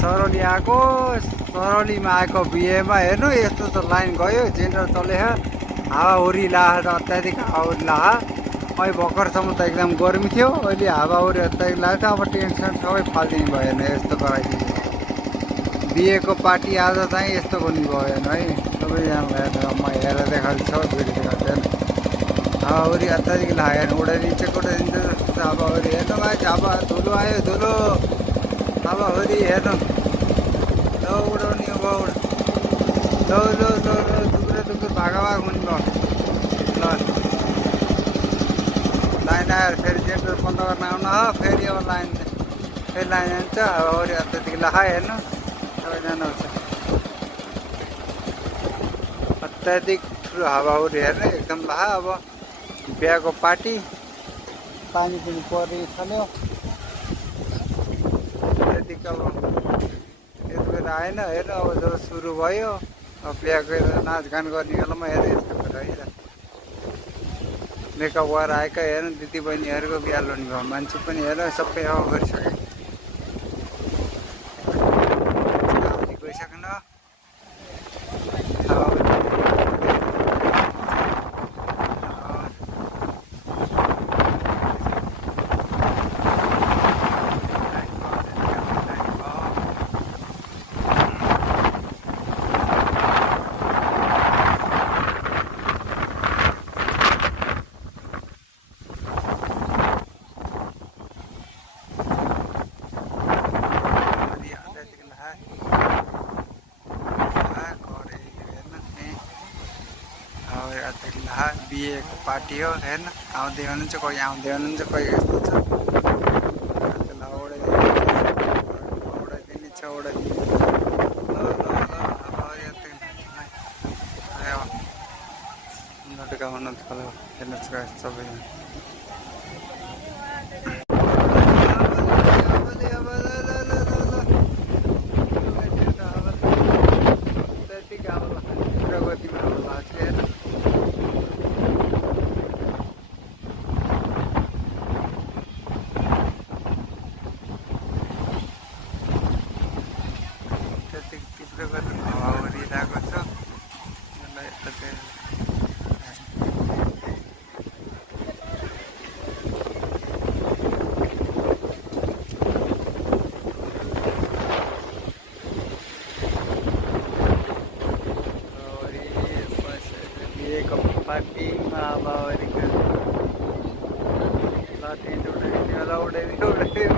सरौली आएको सरौलीमा आएको बिहेमा हेर्नु यस्तो त लाइन गयो जेनरल चलेको हावाहुरी लाहा अत्याधिक हावाहुरी लाहा अहिले भर्खरसम्म त एकदम गर्मी थियो अहिले हावाहुरी अत्याधिक लाग्छ अब टेन्सन सबै फालिदिनु भएन यस्तो गराइदिनु बिहेको पार्टी आज चाहिँ यस्तो पनि भएन है सबैजना हेरेर म हेरेर देखाउँछु सबै भिडियो देखाउँदैन हावाहुरी अत्याधिक लाग्यो उडाइदिन्छ हावाहुरी हेर्नु भाइ हावा धुलो आयो धुलो हावाहुरी हेर्नु लो उडाउने अब लो लो लो लो दुक्रे दुक्रे भागा भाग हुने भयो ल लाइन आएर फेरि जेनरल बन्द गर्न आउनु हो फेरि अब लाइन जान्छ हावाहुरी अत्याधिक लाहा हेर्नु सबैजना आउँछ अत्याधिक ठुलो हावाहुरी हेर्नु एकदम लाहा अब बिहाको पार्टी पानी पनि परिथल्यो त्यतिक अब यति बेला आएन हेर्नु अब जब सुरु भयो अब बिहाको नाचगान गर्ने बेलामा हेर्नु यस्तो कुरा मेकअप गरेर आएका हेर्नु दिदी बहिनीहरूको बिहा लोनी भयो मान्छे पनि हेर सबै अब गरिसके गइसकेन बिहेको पार्टी हो हेर्न आउँदै हुनुहुन्छ कोही आउँदै हुनुहुन्छ कोही यस्तो छ उडाइदिने छ उडाइदिने गाउन थाल्यो हेर्नुहोस् सबैजना प्रगतिमा अब लाग्छ हेर्नु हावाहुरी लागेको छ बिहेको पार्टीमा हावाहुरीको ल टेन्ट उडाइदिने होला उडाइदिने